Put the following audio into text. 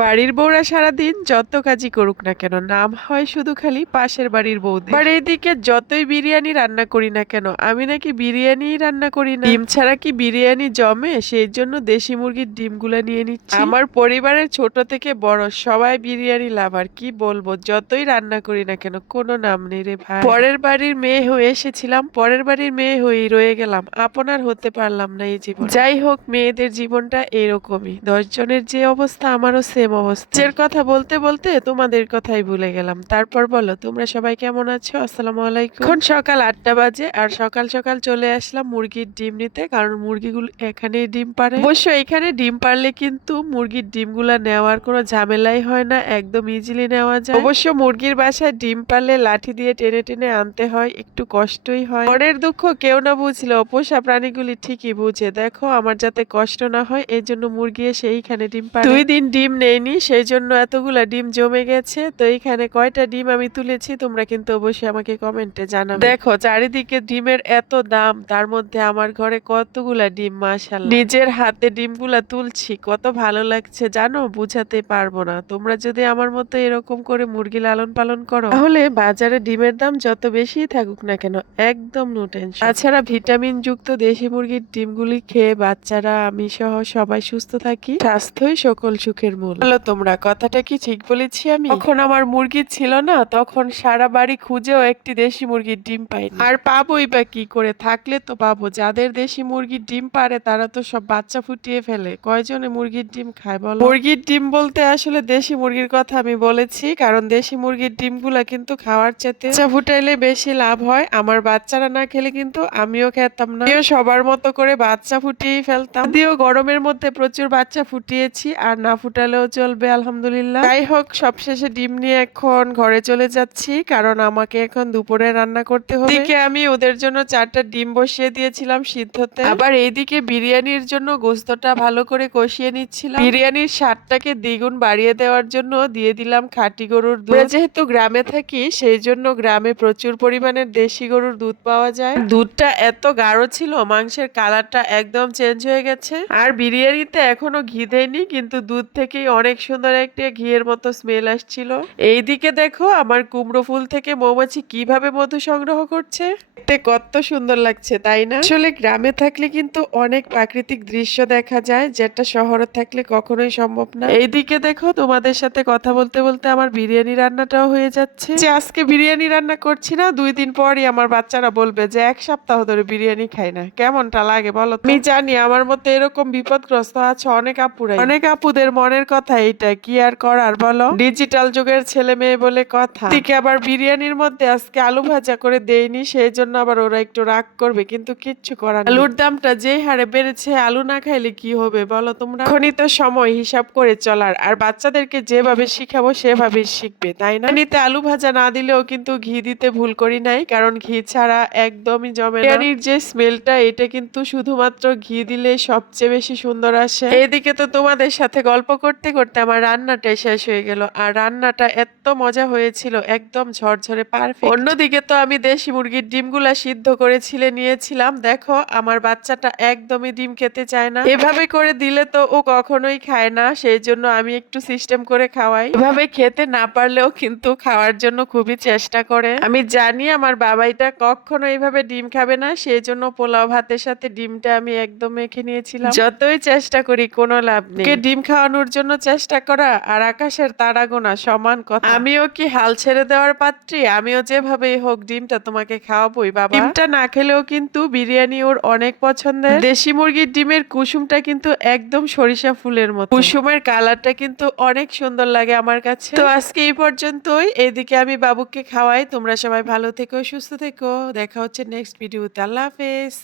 বাড়ির বউরা সারাদিন যত কাজই করুক না কেন, নাম হয় শুধু খালি পাশের বাড়ির বৌদি আর এইদিকে যতই বিরিয়ানি রান্না করি না কেন, আমি নাকি বিরিয়ানি রান্না করি না। ডিম ছাড়া কি বিরিয়ানি জমে? সেই জন্য দেশি মুরগির ডিমগুলা নিয়ে নিচ্ছি। আমার পরিবারের ছোট থেকে বড় সবাই বিরিয়ানি লাভার, কি বলব? যতই রান্না করি না কেন, কোনো নাম নেই রে ভাই। পরের বাড়ির মেয়ে হয়ে এসেছিলাম, পরের বাড়ির মেয়ে হয়েই রয়ে গেলাম। আপনার হতে পারলাম না এই জীবন। যাই হোক, মেয়েদের জীবনটা এরকমই। দশ জনের যে অবস্থা, আমারও সেম অবস্থা। এর কথা বলতে বলতে তোমাদের কথাই ভুলে গেলাম। তারপর বলো তোমরা সবাই কেমন আছো? আসসালামু আলাইকুম। এখন সকাল আটটা বাজে আর সকাল সকাল চলে আসলাম মুরগির ডিম নিতে কারণ মুরগিগুলো এখানেই ডিম পারে অবশ্য এখানে ডিম পারলে কিন্তু মুরগির ডিমগুলা নেওয়ার কোনো ঝামেলাই হয় না একদম ইজিলি নেওয়া যায়। অবশ্য মুরগির বাসায় ডিম পারলে লাঠি দিয়ে টেনে টেনে আনতে হয় একটু কষ্টই হয়। পরের দুঃখ কেউ না বুঝলেও পোষা প্রাণীগুলি ঠিকই বুঝে। দেখো আমার যাতে কষ্ট না হয় এই জন্য মুরগি এসে এইখানে ডিম পারে দুই দিন ডিম নেয়নি সেই জন্য এতগুলা ডিম জমে গেছে। তো এইখানে কয়টা ডিম আমি তুলেছি, তোমরা কিন্তু অবশ্যই আমাকে কমেন্টে জানাবে। দেখো, চারিদিকে ডিমের এত দাম, তার মধ্যে আমার ঘরে কতগুলা ডিম মাশাল্লাহ নিজের হাতে ডিমগুলা তুলছি, কত ভালো লাগছে, জানো? বুঝাতে পারব না। তোমরা যদি আমার মতো এরকম করে মুরগি লালন পালন করো, তাহলে বাজারে ডিমের দাম যত বেশি থাকুক না কেন, একদম নো টেনশন তাছাড়া ভিটামিন যুক্ত দেশি মুরগির ডিমগুলি খেয়ে বাচ্চারা, আমি সহ সবাই সুস্থ থাকি। স্বাস্থ্যই সকল সুখের মূল। বলো তোমরা কথাটা কি ঠিক বলেছি আমি? তখন আমার মুরগি ছিল না তখন সারা বাড়ি খুঁজেও একটি দেশি মুরগির ডিম পাইনি। আর পাবোই বা কি করে? থাকলে তো পাবো যাদের দেশি মুরগির ডিম পারে তারা তো সব বাচ্চা ফুটিয়ে ফেলে। কয়জনে মুরগির ডিম খায় বলো? মুরগির ডিম বলতে আসলে দেশি মুরগির কথা আমি বলেছি কারণ দেশি মুরগির ডিমগুলা কিন্তু খাওয়ার চেতে বাচ্চা ফুটাইলে বেশি লাভ হয় আমার বাচ্চারা না খেলে কিন্তু আমিও খেতাম না। আমিও সবার মতো করে বাচ্চা ফুটিয়েই ফেলতাম। যদিও গরমের মধ্যে প্রচুর বাচ্চা ফুটিয়েছি আর না ফুটালেও চলবে আলহামদুলিল্লাহ। যাই হোক সবশেষে ডিম নিয়ে এখন ঘরে চলে যাচ্ছি কারণ আমাকে এখন দুপুরে রান্না করতে হবে। এদিকে আমি ওদের জন্য চারটা ডিম বসিয়ে দিয়েছিলাম সিদ্ধতে। আবার এইদিকে বিরিয়ানির জন্য গোস্তটা ভালো করে কষিয়ে নিচ্ছিলাম। বিরিয়ানির স্বাদটাকে দ্বিগুণ বাড়িয়ে দেওয়ার জন্য দিয়ে দিলাম খাঁটি গরুর দুধ। যেহেতু গ্রামে থাকি সেই জন্য গ্রামে প্রচুর পরিমাণের দেশি গরুর দুধ পাওয়া যায়। দুধটা এত গাঢ় ছিল মাংসের কালারটা একদম চেঞ্জ হয়ে গেছে। আর বিরিয়ানিতে এখনও ঘি দেয়নি কিন্তু দুধ থেকেই অনেক সুন্দর একটা ঘিয়ের মতো স্মেল আসছিল। এইদিকে দেখো আমার কুমড়ো ফুল থেকে মৌমাছি কীভাবে মধু সংগ্রহ করছে। দেখতে কত সুন্দর লাগছে, তাই না? আসলে গ্রামে থাকলে কিন্তু অনেক প্রাকৃতিক দৃশ্য দেখা যায়, যেটা শহরে থাকলে কখনোই সম্ভব না। এইদিকে দেখো তোমাদের সাথে কথা বলতে বলতে আমার বিরিয়ানি রান্নাটাও হয়ে যাচ্ছে। যে আজকে বিরিয়ানি রান্না করছি না, দুই দিন পরই আমার বাচ্চারা বলবে যে এক সপ্তাহ ধরে বিরিয়ানি খাই না। কেমনটা লাগে বলো? আমি জানি আমার মতো এরকম বিপদগ্রস্ত আছে অনেক আপুরাই। অনেক আপুদের মনের কথা এইটা কি আর করার বলো? ডিজিটাল যুগের ছেলে মেয়ে বলে কথা। ঠিক আবার বিরিয়ানির মধ্যে আজকে আলু ভাজা করে দেয়নি সেই জন্য আবার ওরা একটু রাগ করবে কিন্তু কিচ্ছু করার আলুর দামটা যেই হারে বেড়েছে আলু না খাইলে কি হবে বলো তোমরা? এখনই তো সময় হিসাব করে চলার আর বাচ্চাদেরকে যেভাবে শিখাবো সেভাবে শিখবে তাই না? নিতে আলু ভাজা না দিলেও কিন্তু ঘি দিতে ভুল করি নাই কারণ ঘি ছাড়া একদমই জমে বিরিয়ানির যে স্মেলটা এটা কিন্তু শুধুমাত্র ঘি দিলে সবচেয়ে বেশি সুন্দর আসে। এদিকে তো তোমাদের সাথে গল্প করতে করতে আমার রান্নাটাই শেষ হয়ে গেল। আর রান্নাটা এত মজা হয়েছিল, একদম ঝরঝরে পারফেক্ট অন্যদিকে তো আমি দেশি মুরগির ডিমগুলা সিদ্ধ করে ছিলে নিয়েছিলাম। দেখো, আমার বাচ্চাটা একদমই ডিম খেতে চায় না। এভাবে করে দিলে তো ও কখনোই খায় না, সেই জন্য আমি একটু সিস্টেম করে খাওয়াই। এভাবে খেতে না পারলেও কিন্তু খাওয়ার জন্য খুবই চেষ্টা করে। আমি জানি আমার বাবাইটা কখনো এইভাবে ডিম খাবে না, সেই জন্য পোলাও ভাতের সাথে ডিমটা আমি একদম মেখে নিয়েছিলাম। যতই চেষ্টা করি, কোনো লাভ নেই। ডিম খাওয়ানোর জন্য চেষ্টা করা আর আকাশের তারা গোনা সমান কথা। আমিও কি হাল ছেড়ে দেওয়ার পাত্রী? আমিও যেভাবেই হোক ডিমটা তোমাকে খাওয়াবোই বাবা। ডিমটা না খেলেও কিন্তু বিরিয়ানি ওর অনেক পছন্দের। দেশি মুরগির ডিমের কুসুমটা কিন্তু একদম সরিষা ফুলের মতো। কুসুমের কালারটা কিন্তু অনেক সুন্দর লাগে আমার কাছে। তো আজকে এই পর্যন্তই। এদিকে আমি বাবুকে খাওয়াই। তোমরা সবাই ভালো থেকো সুস্থ থেকো। দেখা হচ্ছে নেক্সট ভিডিওতে আল্লাহ হাফেজ।